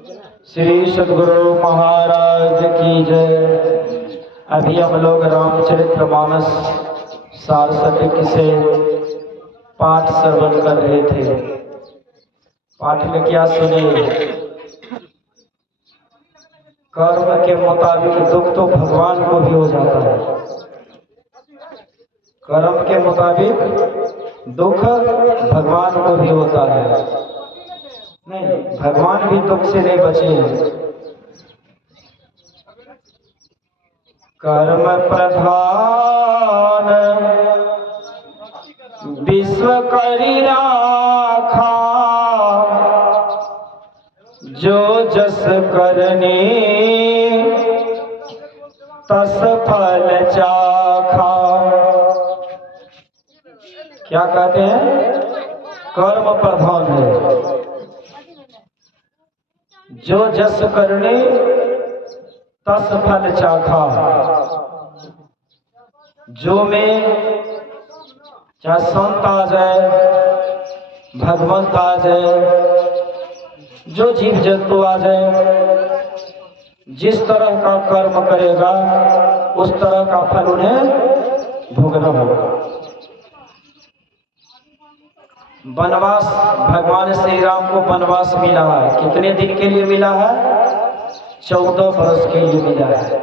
श्री सद्गुरु महाराज की जय। अभी हम लोग रामचरितमानस सारस्वत से पाठ श्रवण कर रहे थे। पाठ में क्या सुने? कर्म के मुताबिक दुख तो भगवान को भी हो जाता है। कर्म के मुताबिक दुख भगवान को भी होता है। नहीं, भगवान भी दुख से नहीं बचे हैं। कर्म प्रधान विश्व करि राखा, जो जस करनी तस फल चाखा। क्या कहते हैं? कर्म प्रधान है। जो जस करनी तस फल चाखा। जो में चाहे संत आ जाए, भगवंत आ जाए, जो जीव जंतु आ जाए, जिस तरह का कर्म करेगा उस तरह का फल उन्हें भोगना होगा। वनवास, भगवान श्री राम को वनवास मिला है। कितने दिन के लिए मिला है? 14 वर्ष के लिए मिला है।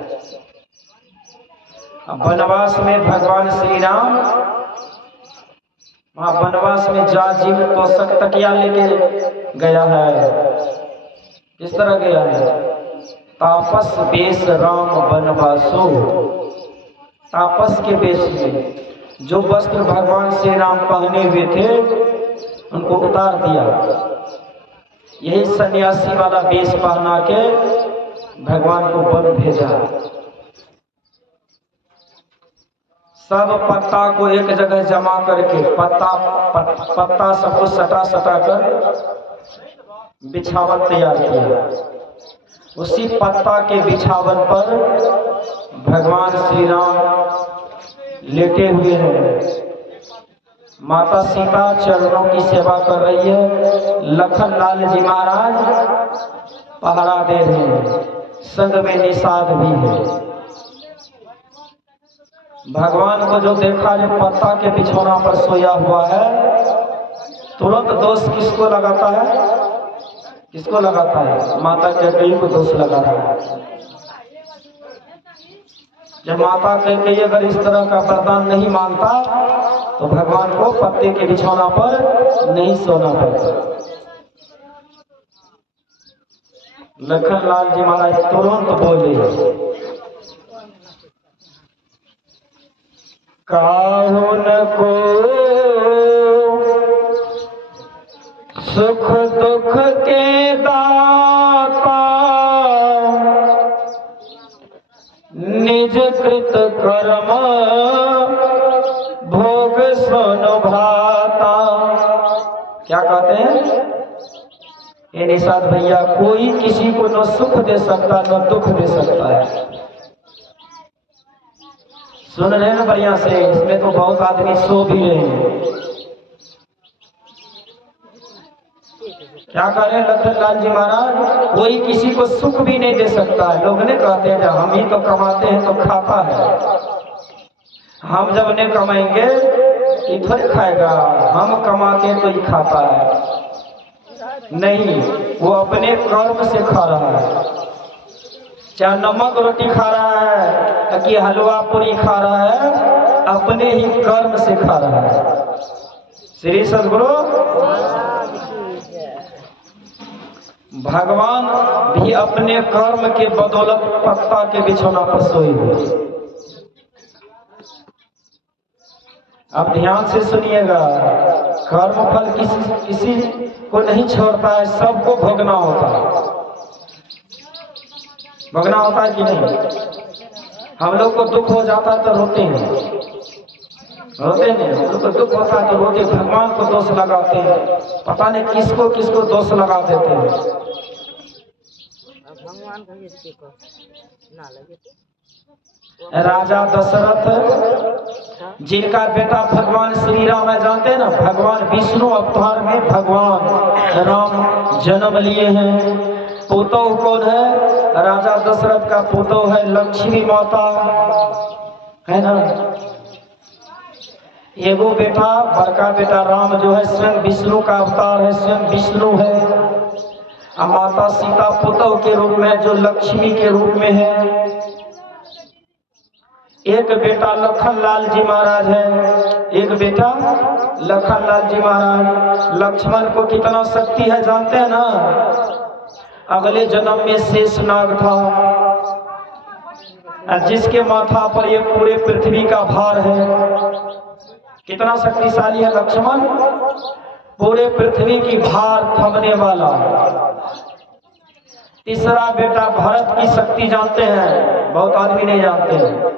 वनवास में भगवान श्री राम वहां वनवास में जा जीव तोषक तकिया लेके गया है। किस तरह गया है? तापस वेश राम वनवासो। तापस के वेश में जो वस्त्र भगवान श्री राम पहने हुए थे उनको उतार दिया। यही सन्यासी वाला वेश पहना के भगवान को वन भेजा। सब पत्ता को एक जगह जमा करके पत्ता सबको सटा कर बिछावन तैयार किया। उसी पत्ता के बिछावन पर भगवान श्री राम लेटे हुए हैं। माता सीता चरणों की सेवा कर रही है। लखन लाल जी महाराज पहरा दे रहे हैं। संग में निषाद भी है। भगवान को जो देखा जो पत्ता के बिछौना पर सोया हुआ है, तुरंत दोष किसको लगाता है? किसको लगाता है? माता कैकेयी को दोष लगाता है। जब माता कैकेयी अगर इस तरह का वरदान नहीं मांगता तो भगवान को पत्ते के बिछौना पर नहीं सोना पड़ता। लखन लाल जी महाराज तुरंत बोले, काहुन को सुख दुख के दाता, निज कृत कर्म भोग सुन भाता। क्या कहते हैं? ये निषाद भैया, कोई किसी को न सुख दे सकता न दुख दे सकता है। सुन रहे हैं बढ़िया से? इसमें तो बहुत आदमी सो भी रहे हैं। क्या कह रहे हैं लखन लाल जी महाराज? कोई किसी को सुख भी नहीं दे सकता है। लोग ने कहते हैं हम ही तो कमाते हैं तो खाता है। हम जब नहीं कमाएंगे ये थोड़ी खाएगा। हम कमाते हैं तो ये खाता है। नहीं, वो अपने कर्म से खा रहा है। चाहे नमक रोटी खा रहा है कि हलवा पूरी खा रहा है, अपने ही कर्म से खा रहा है। श्री सद्गुरु भगवान भी अपने कर्म के बदौलत पत्ता के बिछौना पर सोए हुए। अब ध्यान से सुनिएगा, कर्म फल किसी को नहीं छोड़ता है, सबको भोगना होता है। भोगना होता है कि नहीं? हम लोग को दुख हो जाता है तो रोते हैं, रोते हैं। हम लोग को दुख होता है तो रोते, भगवान को दोष लगाते हैं। पता नहीं किसको किसको दोष लगा देते हैं। भगवान राजा दशरथ जिनका बेटा भगवान श्री राम है, जानते हैं ना, भगवान विष्णु अवतार में भगवान राम जन्म लिए हैं। पोतोह कौन है? राजा दशरथ का पोतोह है लक्ष्मी माता, है ना। एगो बेटा, बड़का बेटा राम जो है स्वयं विष्णु का अवतार है, स्वयं विष्णु है। और माता सीता पोतोह के रूप में जो लक्ष्मी के रूप में है। एक बेटा लखनलाल जी महाराज है, एक बेटा लखनलाल जी महाराज। लक्ष्मण को कितना शक्ति है जानते हैं ना? अगले जन्म में शेषनाग था, जिसके माथा पर ये पूरे पृथ्वी का भार है। कितना शक्तिशाली है लक्ष्मण, पूरे पृथ्वी की भार थमने वाला। तीसरा बेटा भरत की शक्ति जानते हैं? बहुत आदमी नहीं जानते हैं।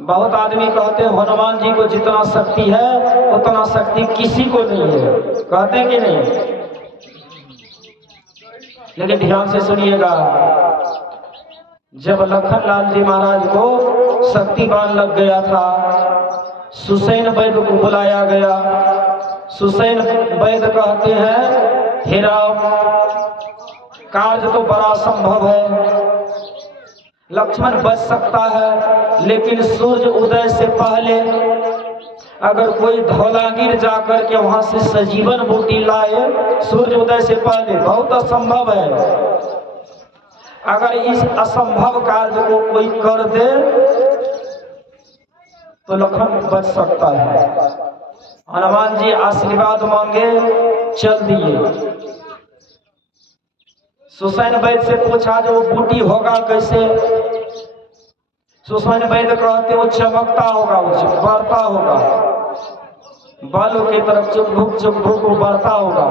बहुत आदमी कहते हैं हनुमान जी को जितना शक्ति है उतना शक्ति किसी को नहीं है, कहते हैं कि नहीं? लेकिन ध्यान से सुनिएगा, जब लखनलाल जी महाराज को शक्तिवान लग गया था, सुसैन वैद्य को बुलाया गया। सुसैन वैद्य कहते हैं हे राम, कार्य तो बड़ा संभव है, लक्ष्मण बच सकता है, लेकिन सूर्य उदय से पहले अगर कोई धौलागिर जाकर के वहां से सजीवन बूटी लाए, सूर्य उदय से पहले, बहुत असंभव है। अगर इस असंभव कार्य को कोई कर दे तो लक्ष्मण बच सकता है। हनुमान जी आशीर्वाद मांगे, चल दिए। सुसैन वैद्य से पूछा जो वो बूटी होगा कैसे? सुसैन वैद्य कहते वो चमकता होगा, वो बढ़ता होगा, बालों की तरफ चुप भुक बढ़ता होगा।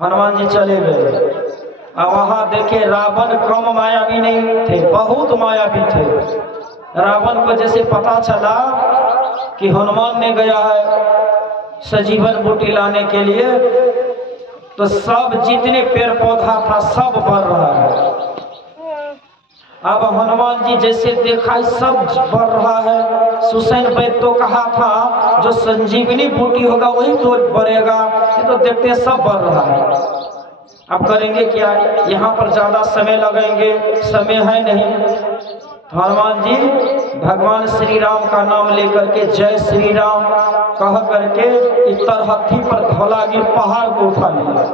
हनुमान जी चले गए। अब वहां देखे रावण कम मायावी नहीं थे, बहुत मायावी थे। रावण को जैसे पता चला कि हनुमान ने गया है सजीवन बूटी लाने के लिए, तो सब जितने पेड़ पौधा था सब बढ़ रहा है। अब हनुमान जी जैसे देखा सब बढ़ रहा है। सुसैन वैद्य तो कहा था जो संजीवनी बूटी होगा वही तो बढ़ेगा, ये तो देखते सब बढ़ रहा है। अब करेंगे क्या? यहाँ पर ज्यादा समय लगेंगे, समय है नहीं। तो हनुमान जी भगवान श्री राम का नाम लेकर के जय श्री राम कह करके इतर हाथी पर धौलागिर पहाड़ को उठा लिया।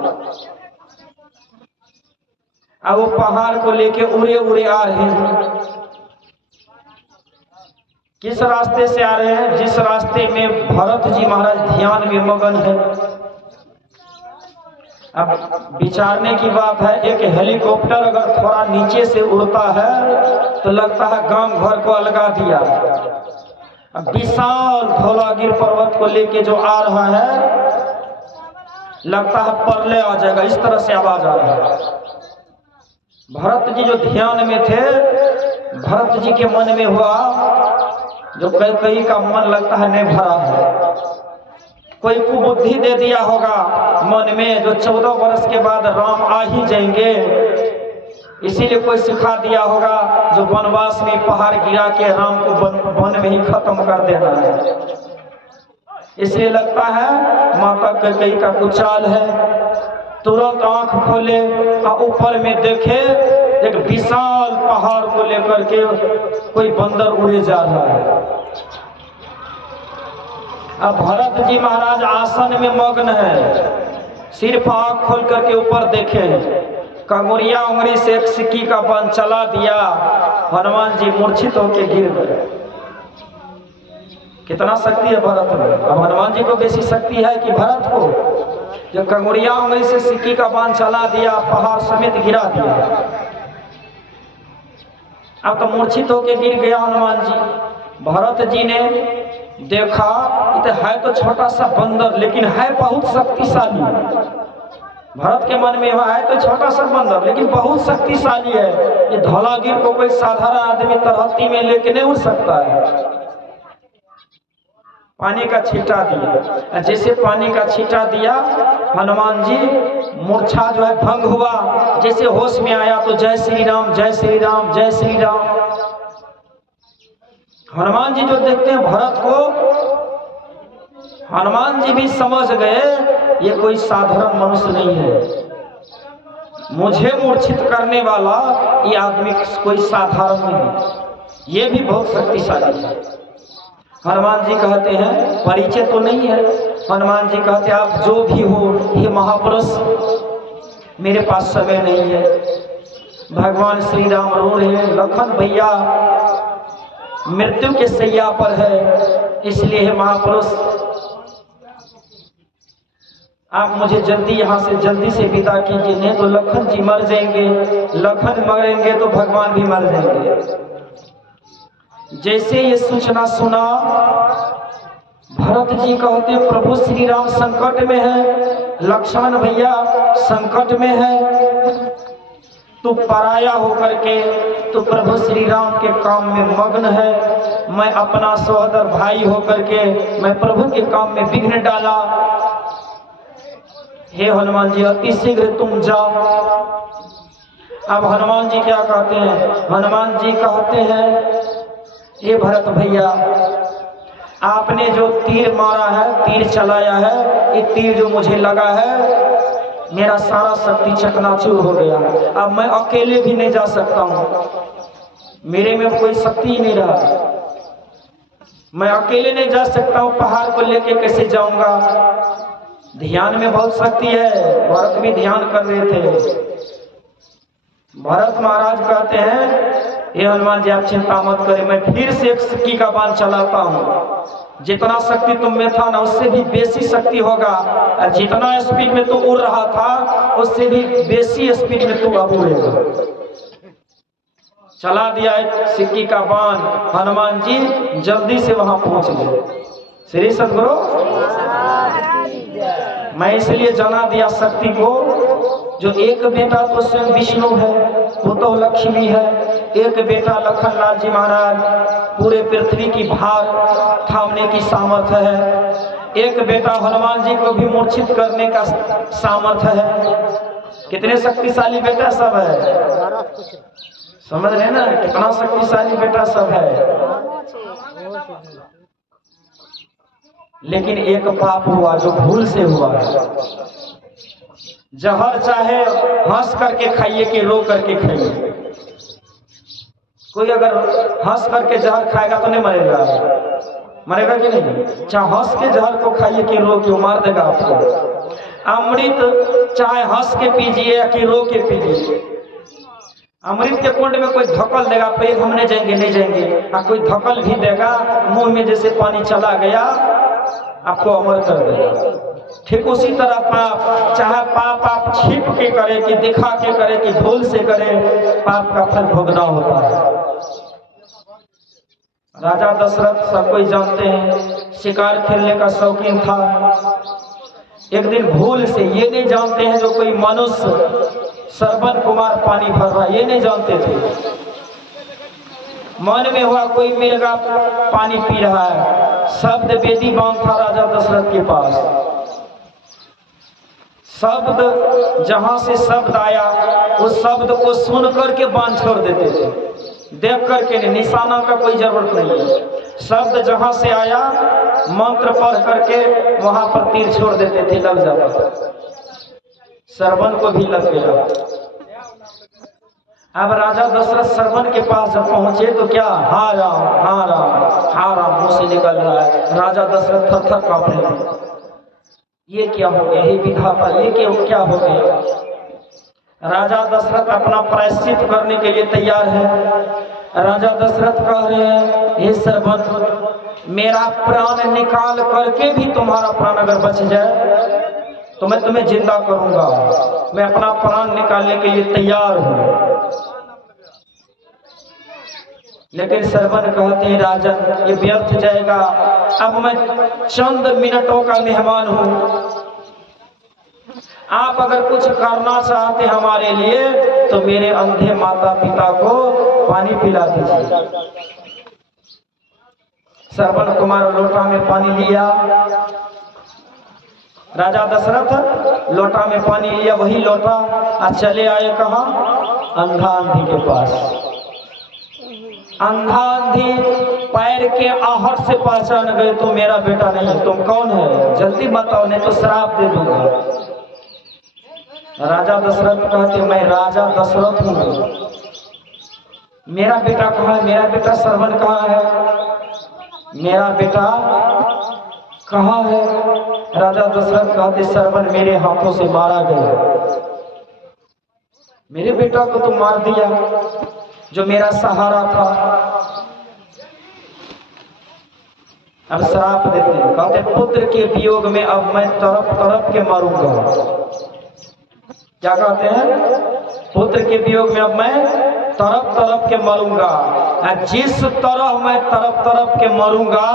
अब वो पहाड़ को लेके उड़े उड़े आ रहे हैं। किस रास्ते से आ रहे हैं? जिस रास्ते में भरत जी महाराज ध्यान में मगन है। अब विचारने की बात है, एक हेलीकॉप्टर अगर थोड़ा नीचे से उड़ता है तो लगता है गांव घर को अलगा दिया। अब विशाल धौलागिर पर्वत को लेके जो आ रहा है लगता है परले आ जाएगा, इस तरह से आवाज आ रहा है। भरत जी जो ध्यान में थे, भरत जी के मन में हुआ जो कई का मन लगता है नहीं भरा है, कोई कुबुद्धि दे दिया होगा मन में जो 14 वर्ष के बाद राम आ ही जाएंगे, इसीलिए कोई सिखा दिया होगा जो वनवास में पहाड़ गिरा के राम को वन में ही खत्म कर देना है। इसलिए लगता है माता कैकेयी का कुछ चाल है। तुरंत आंख खोले और ऊपर में देखे एक विशाल पहाड़ को लेकर के कोई बंदर उड़े जा रहा है। अब भरत जी महाराज आसन में मग्न है, सिर्फ आंख खोल करके ऊपर देखे, कंगुरिया उंगली से एक सिक्की का बन चला दिया, हनुमान जी मूर्छित होकर गिर गए। कितना शक्ति है भरत में। अब हनुमान जी को बेसी शक्ति है कि भरत को? जो कंगुरिया उंगली से सिक्की का बांध चला दिया, पहाड़ समेत गिरा दिया। अब तो मूर्छित होके गिर गया हनुमान जी। भरत जी ने देखा तो है तो छोटा सा बंदर, लेकिन है बहुत शक्तिशाली। भरत के मन में है तो छोटा सा बंदर लेकिन बहुत शक्तिशाली है। ये धौलागिर को कोई साधारण आदमी तरहती में लेके नहीं उड़ सकता है। पानी का छींटा दिया, जैसे पानी का छींटा दिया हनुमान जी मूर्छा जो है भंग हुआ, जैसे होश में आया तो जय श्री राम जय श्री राम जय श्री राम। हनुमान जी जो देखते हैं भरत को, हनुमान जी भी समझ गए ये कोई साधारण मनुष्य नहीं है, मुझे मूर्छित करने वाला ये आदमी कोई साधारण नहीं, ये भी बहुत शक्तिशाली है। हनुमान जी कहते हैं परिचय तो नहीं है। हनुमान जी कहते हैं आप जो भी हो ये महापुरुष, मेरे पास समय नहीं है। भगवान श्री राम रो रहे हैं, लखन भैया मृत्यु के सैया पर है, इसलिए है महापुरुष आप मुझे जल्दी यहाँ से जल्दी से विदा कीजिए, नहीं तो लखन जी मर जाएंगे, लखन मरेंगे तो भगवान भी मर जाएंगे। जैसे ये सूचना सुना भरत जी कहते प्रभु श्री राम संकट में है, लक्ष्मण भैया संकट में है, तू पराया होकर के तो प्रभु श्री राम के काम में मग्न है, मैं अपना सहोदर भाई होकर के मैं प्रभु के काम में विघ्न डाला। हे हनुमान जी अति शीघ्र तुम जाओ। अब हनुमान जी क्या कहते हैं? हनुमान जी कहते हैं ये भरत भैया आपने जो तीर मारा है, तीर चलाया है, ये तीर जो मुझे लगा है मेरा सारा शक्ति चकनाचूर हो गया। अब मैं अकेले भी नहीं जा सकता हूँ, मेरे में कोई शक्ति ही नहीं रहा, मैं अकेले नहीं जा सकता हूँ, पहाड़ को लेके कैसे जाऊंगा? ध्यान में बहुत शक्ति है, भरत भी ध्यान कर रहे थे। भरत महाराज कहते हैं ये हनुमान जी आप चिंता मत करें, मैं फिर से एक सिक्की का बाण चलाता हूँ, जितना शक्ति तुम में था ना उससे भी बेसी शक्ति होगा, और जितना स्पीड में तू उड़ रहा था उससे भी बेसी स्पीड में तू अब उड़ेगा। चला दिया एक सिक्की का बाण, हनुमान जी जल्दी से वहां पहुंच गए। श्री सद्गुरु मैं इसलिए जना दिया शक्ति को, जो एक बेटा तो स्वयं विष्णु है, वो तो लक्ष्मी है, एक बेटा लखन लाल जी महाराज पूरे पृथ्वी की भार थामने की सामर्थ्य है, एक बेटा हनुमान जी को भी मूर्छित करने का सामर्थ्य है। कितने शक्तिशाली बेटा सब है, समझ रहे ना कितना शक्तिशाली बेटा सब है। लेकिन एक पाप हुआ जो भूल से हुआ है। जहर चाहे हंस करके खाइए कि रो करके खाइए, कोई अगर हंस करके जहर खाएगा तो नहीं मरेगा, मरेगा कि नहीं? चाहे हंस के जहर को खाइए कि रो के, मार देगा आपको। अमृत चाहे हंस के पीजिए या कि रो के पीजिए, अमृत के कुंड में कोई धकल देगा पेट हम नहीं जाएंगे, नहीं जाएंगे, और कोई धकल भी देगा मुंह में जैसे पानी चला गया आपको अमर कर देगा। ठीक उसी तरह पाप, चाहे पाप आप छिप के करे कि दिखा के करे कि भूल से करे, पाप का फल भोगना होता है। राजा दशरथ सब कोई जानते हैं, शिकार खेलने का शौकीन था। एक दिन भूल से, ये नहीं जानते हैं जो कोई मनुष्य श्रवण कुमार पानी भर रहा, ये नहीं जानते थे, मन में हुआ कोई मिर्गा पानी पी रहा है। शब्द वेदी बांध था राजा दशरथ के पास, शब्द जहां से शब्द आया उस शब्द को सुन करके बांध छोड़ देते थे, देख करके नहीं, निशाना का कोई जरूरत नहीं है। शब्द जहां से आया मंत्र पढ़ करके वहां पर तीर छोड़ देते थे, लग जाता। श्रवण को भी लग गया। अब राजा दशरथ श्रवण के पास जब पहुंचे तो क्या हा राम हा राम हा राम मुंह से निकल रहा है। राजा दशरथ थर थर कांप रहे थे, ये क्या हो गया, हे विधाता ये क्या हो गया। राजा दशरथ अपना प्रायश्चित करने के लिए तैयार है। राजा दशरथ कह रहे हैं हे श्रवण, मेरा प्राण निकाल करके भी तुम्हारा प्राण अगर बच जाए तो मैं तुम्हें जिंदा करूंगा, मैं अपना प्राण निकालने के लिए तैयार हूं। लेकिन श्रवण कहते हैं राजन ये व्यर्थ जाएगा, अब मैं चंद मिनटों का मेहमान हूं, आप अगर कुछ करना चाहते हमारे लिए तो मेरे अंधे माता पिता को पानी पिला दीजिए। श्रवण कुमार लोटा में पानी लिया, राजा दशरथ लोटा में पानी लिया, वही लोटा और चले आए कहाँ? अंधा आंधी के पास। अंधा आंधी पैर के आहट से पहचान गए तो मेरा बेटा नहीं। तुम कौन है? जल्दी बताओ नहीं तो श्राप दे दूंगा। राजा दशरथ कहते मैं राजा दशरथ हूँ। मेरा बेटा कहाँ है? मेरा बेटा श्रवण कहाँ है? मेरा बेटा कहाँ है? राजा दशरथ कहते श्रवण मेरे हाथों से मारा गया। मेरे बेटा को तो मार दिया जो मेरा सहारा था। अब श्राप देते हैं, कहते पुत्र के वियोग में अब मैं तरफ तरफ के मरूंगा। क्या कहते हैं? पुत्र के वियोग में अब मैं तरफ तरफ के मरूंगा। जिस तरह मैं तरफ तरफ के मरूंगा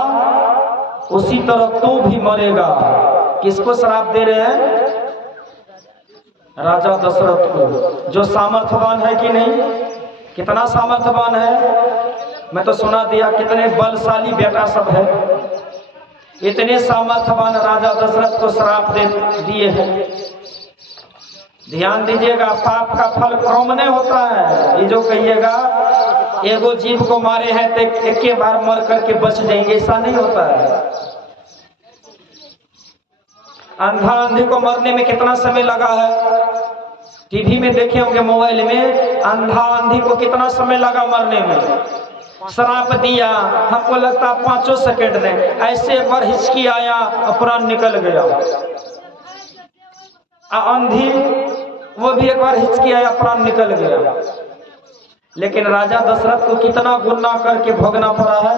उसी तरह तू भी मरेगा। किसको श्राप दे रहे हैं? राजा दशरथ को, जो सामर्थ्यवान है कि नहीं? कितना सामर्थ्यवान है? मैं तो सुना दिया कितने बलशाली बेटा सब है। इतने सामर्थ्यवान राजा दशरथ को श्राप दे दिए हैं। ध्यान दीजिएगा, पाप का फल कम नहीं होता है। ये जो कहिएगा एगो जीव को मारे हैं तो एक के बार मर करके बच जाएंगे, ऐसा नहीं होता है। अंधा अंधी को मरने में कितना समय लगा है? टीवी में देखे होंगे, मोबाइल में, अंधा अंधी को कितना समय लगा मरने में। श्राप दिया, हमको लगता 5 सेकंड में, ऐसे एक बार हिचकी आया और प्राण निकल गया। अंधी वो भी एक बार हिचकी आया, प्राण निकल गया। लेकिन राजा दशरथ को कितना गुनाह करके भोगना पड़ा है।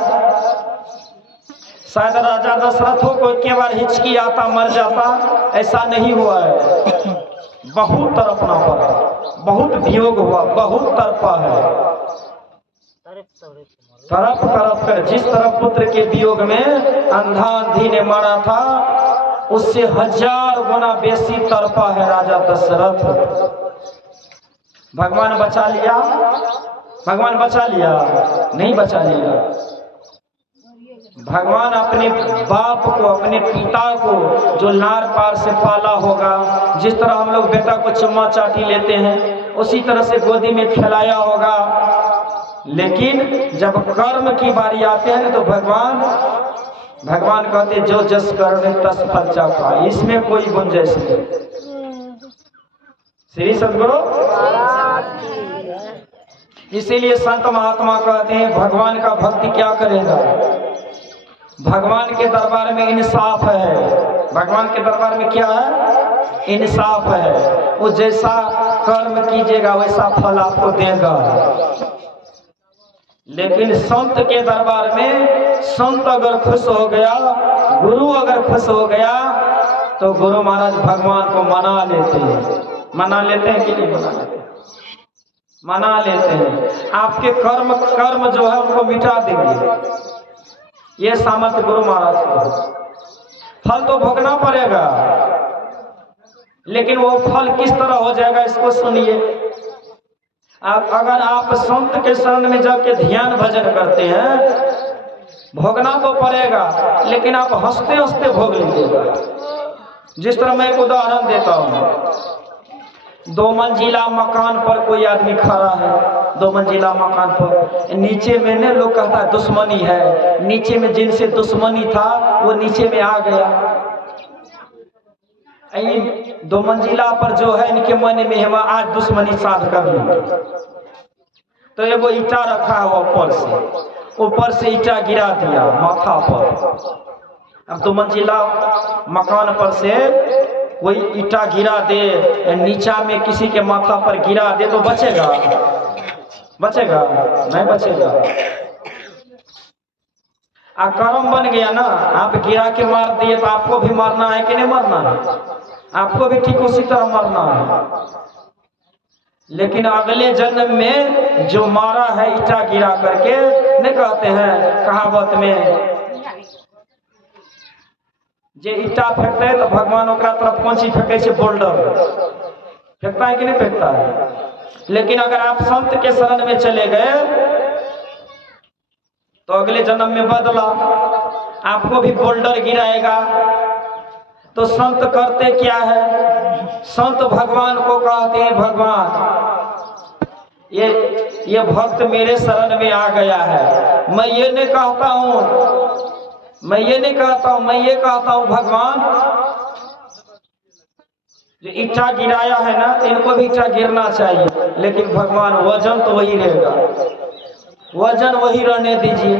शायद राजा दशरथ को एक बार हिचकी आता मर जाता, ऐसा नहीं हुआ है। बहुत तड़पना पड़ा, बहुत वियोग हुआ, बहुत तड़पा है। तरफ तरफ कर, जिस तरफ पुत्र के वियोग में अंधा अंधी ने मारा था उससे 1000 गुना बेसी तड़पा है राजा दशरथ। भगवान बचा लिया? भगवान बचा लिया? नहीं बचा लिया। भगवान अपने बाप को, अपने पिता को जो लार पार से पाला होगा, जिस तरह हम लोग बेटा को चुम्मा चाटी लेते हैं उसी तरह से गोदी में खिलाया होगा। लेकिन जब कर्म की बारी आते हैं तो भगवान कहते जो जस कर्म तस फल चाखा, इसमें कोई गुंजाइश नहीं। श्री सद्गुरु। इसीलिए संत महात्मा कहते हैं भगवान का भक्ति क्या करेगा? भगवान के दरबार में इंसाफ है। भगवान के दरबार में क्या है? इंसाफ है। वो जैसा कर्म कीजिएगा वैसा फल आपको देगा। लेकिन संत के दरबार में संत अगर खुश हो गया, गुरु अगर खुश हो गया तो गुरु महाराज भगवान को मना लेते हैं। मना लेते हैं कि नहीं मना लेते? मना लेते हैं। आपके कर्म जो है उनको मिटा देंगे। ये सामर्थ्य गुरु महाराज को। फल तो भोगना पड़ेगा, लेकिन वो फल किस तरह हो जाएगा इसको सुनिए। अगर आप संत के शरण में जाके ध्यान भजन करते हैं, भोगना तो पड़ेगा, लेकिन आप हंसते हंसते भोग लीजिएगा। जिस तरह मैं एक उदाहरण देता हूँ। 2 मंजिला मकान पर कोई आदमी खड़ा है, 2 मंजिला मकान पर। नीचे में ने लोग कहता है दुश्मनी है, नीचे में जिनसे दुश्मनी था वो नीचे में आ गया। 2 मंजिला पर जो है इनके मन में है आज दुश्मनी साध कर लेंगे, तो एगो ईटा रखा हुआ ऊपर से ईटा गिरा दिया माथा पर। अब 2 मंजिला मकान पर से कोई ईटा गिरा दे, नीचा में किसी के माथा पर गिरा दे तो बचेगा? बचेगा? नहीं बचेगा। कर्म बन गया ना, आप गिरा के मार दिए तो आपको भी मारना है कि नहीं मारना है? आपको भी ठीक उसी तरह मारना है। लेकिन अगले जन्म में जो मारा है ईटा गिरा करके, नहीं कहते हैं कहावत में जे ईटा फेंकते है तो भगवान ओकरा तरफ कौन चीज फेंके से? बोल्डर फेंकता है कि नहीं फेंकता है? लेकिन अगर आप संत के शरण में चले गए तो अगले जन्म में बदला, आपको भी बोल्डर गिराएगा। तो संत करते क्या है? संत भगवान को कहते हैं भगवान ये भक्त मेरे शरण में आ गया है, मैं ये नहीं कहता हूं, मैं ये नहीं कहता हूं, मैं ये कहता हूं भगवान जो ईटा गिराया है ना, इनको भी ईटा गिरना चाहिए, लेकिन भगवान वजन तो वही रहेगा, वजन वही रहने दीजिए,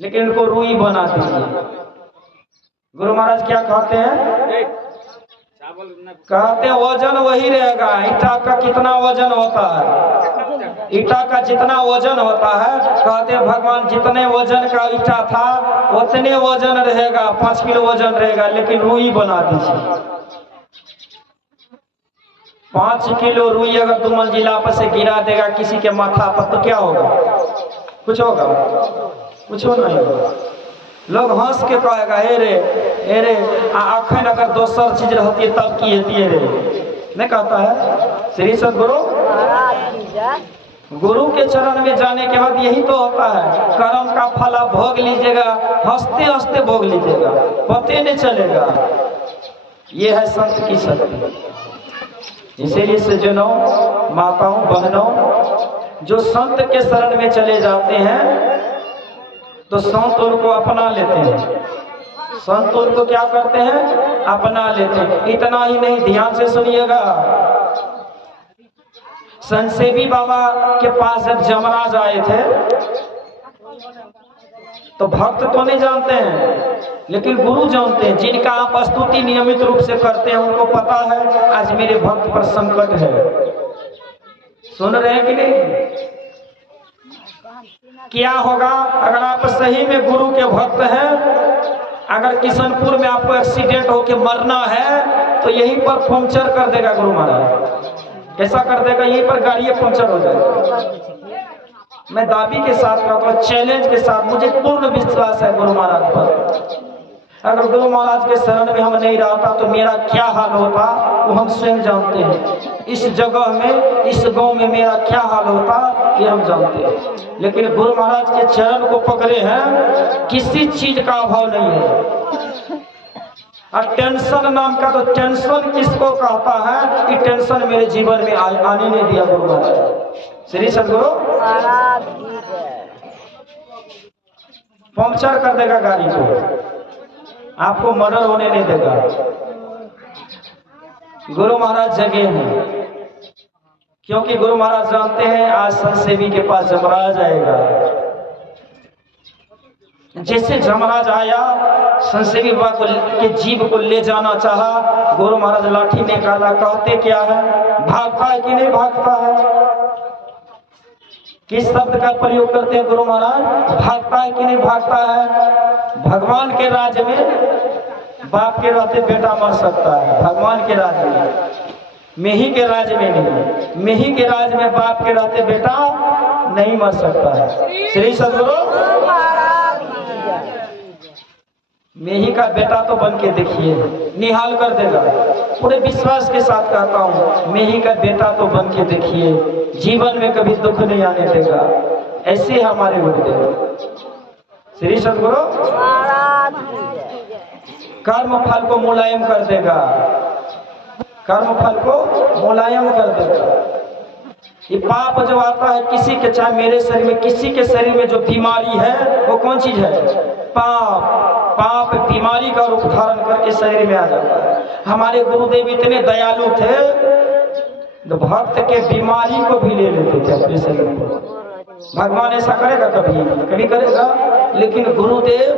लेकिन इनको रुई बना दीजिए। गुरु महाराज क्या कहते हैं? कहते हैं वजन वही रहेगा। ईटा का कितना वजन होता है? ईटा का जितना वजन होता है, कहते हैं भगवान जितने वजन का ईटा था उतने वजन रहेगा, 5 किलो वजन रहेगा, लेकिन रुई बना दीजिए। 5 किलो रुई अगर 2 मंजिला पर से गिरा देगा किसी के माथा पर तो क्या होगा? कुछ होगा? कुछ नहीं होगा। लोग हंस के कहेगा हे रे अखन अगर दोसर चीज रहती तब की हेती रे, नहीं कहता है श्री सदगुरु। गुरु के चरण में जाने के बाद यही तो होता है, कर्म का फल आप भोग लीजिएगा, हंसते हंसते भोग लीजिएगा, पते नहीं चलेगा। ये है संत की शक्ति। इसीलिए सज्जनों, माताओं, बहनों, जो संत के शरण में चले जाते हैं तो संत उनको अपना लेते हैं। संत उनको क्या करते हैं? अपना लेते हैं। इतना ही नहीं, ध्यान से सुनिएगा। संतसेवी बाबा के पास जब जमराज आए थे तो भक्त तो नहीं जानते हैं, लेकिन गुरु जानते हैं। जिनका आप स्तुति नियमित रूप से करते हैं उनको पता है आज मेरे भक्त पर संकट है। सुन रहे हैं कि नहीं? क्या होगा अगर आप सही में गुरु के भक्त हैं? अगर किशनपुर में आपको एक्सीडेंट होके मरना है तो यहीं पर पंक्चर कर देगा गुरु महाराज। कैसा कर देगा? यहीं पर गाड़ी पंक्चर हो जाएगा। मैं दाबी के साथ कहता हूँ, चैलेंज के साथ, मुझे पूर्ण विश्वास है गुरु महाराज पर। अगर गुरु महाराज के शरण में हम नहीं रहता तो मेरा क्या हाल होता वो हम स्वयं जानते हैं। इस जगह में, इस गांव में मेरा क्या हाल होता ये हम जानते हैं। लेकिन गुरु महाराज के चरण को पकड़े हैं, किसी चीज का अभाव नहीं है। और टेंशन नाम का, तो टेंशन किसको कहता है कि टेंशन मेरे जीवन में आने नहीं दिया गुरु महाराज। श्री सदगुरु पंक्चर कर देगा गाड़ी को, आपको मर्डर होने नहीं देगा। गुरु महाराज जगे हैं, क्योंकि गुरु महाराज जानते हैं आज संतसेवी के पास जमराज आएगा। जैसे जमराज आया, संतसेवी बाबा के जीव को ले जाना चाहा, गुरु महाराज लाठी निकाला। कहते क्या है? भागता है कि नहीं भागता है? किस शब्द का प्रयोग करते हैं गुरु महाराज? भागता है कि नहीं भागता है? भगवान के राज्य में बाप के रहते बेटा मर सकता है, भगवान के राज्य में, मेही के राज्य में नहीं। मेही के राज्य में बाप के रहते बेटा नहीं मर सकता है। श्री सदगुरु मेही का बेटा तो बन के देखिए, निहाल कर देगा। पूरे विश्वास के साथ कहता हूँ, मेही का बेटा तो बन के देखिए, जीवन में कभी दुख नहीं आने देगा। ऐसे हमारे गुरुदेव श्री सदगुरु कर्म फल को मुलायम कर देगा, कर्म फल को मुलायम कर देगा। ये पाप जो आता है किसी के, चाहे मेरे शरीर में, किसी के शरीर में जो बीमारी है वो कौन चीज है? पाप। पाप बीमारी का रूप धारण करके शरीर में आ जाता है। हमारे गुरुदेव इतने दयालु थे, तो भक्त के बीमारी को भी ले लेते थे अपने शरीर पर। भगवान ऐसा करेगा? कभी कभी करेगा, लेकिन गुरुदेव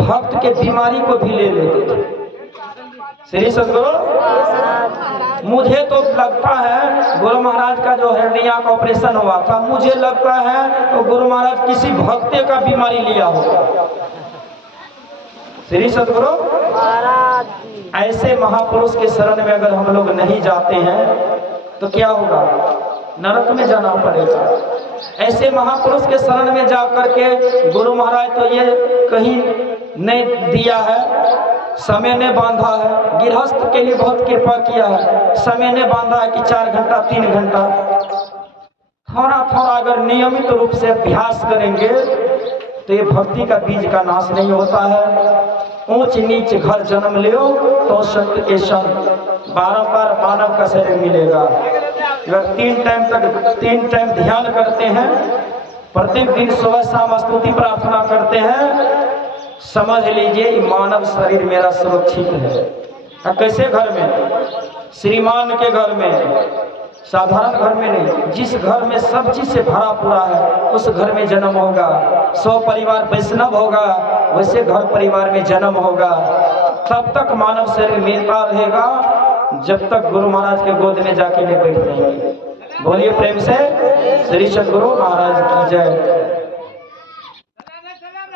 भक्त के बीमारी को भी ले लेते थे। श्री सदगुरु मुझे तो लगता है गुरु महाराज का जो हर्निया का ऑपरेशन हुआ था, मुझे लगता है तो गुरु महाराज किसी भक्त का बीमारी लिया होगा। श्री सदगुरु ऐसे महापुरुष के शरण में अगर हम लोग नहीं जाते हैं तो क्या होगा? नरक में जाना पड़ेगा। ऐसे महापुरुष के शरण में जा करके गुरु महाराज तो ये कहीं नहीं दिया है, समय ने बांधा है। गृहस्थ के लिए बहुत कृपा किया है, समय ने बांधा है कि 4 घंटा 3 घंटा। थोड़ा थोड़ा अगर नियमित रूप से अभ्यास करेंगे तो ये भक्ति का बीज का नाश नहीं होता है। ऊंच नीच घर जन्म लो तो सत्य के संग बारंबार मानव का शरीर मिलेगा। अगर 3 टाइम ध्यान करते हैं प्रत्येक दिन सुबह शाम स्तुति प्रार्थना करते हैं, समझ लीजिए मानव शरीर मेरा सुरक्षित है। कैसे घर में? श्रीमान के घर में, साधारण घर में नहीं। जिस घर में सब चीज से भरा पूरा है उस घर में जन्म होगा। 100 परिवार वैष्णव होगा, वैसे घर परिवार में जन्म होगा। तब तक मानव शरीर मिलता रहेगा जब तक गुरु महाराज के गोद में जाके नहीं बैठ जाएंगे। बोलिए प्रेम से श्री सद्गुरु महाराज की जय।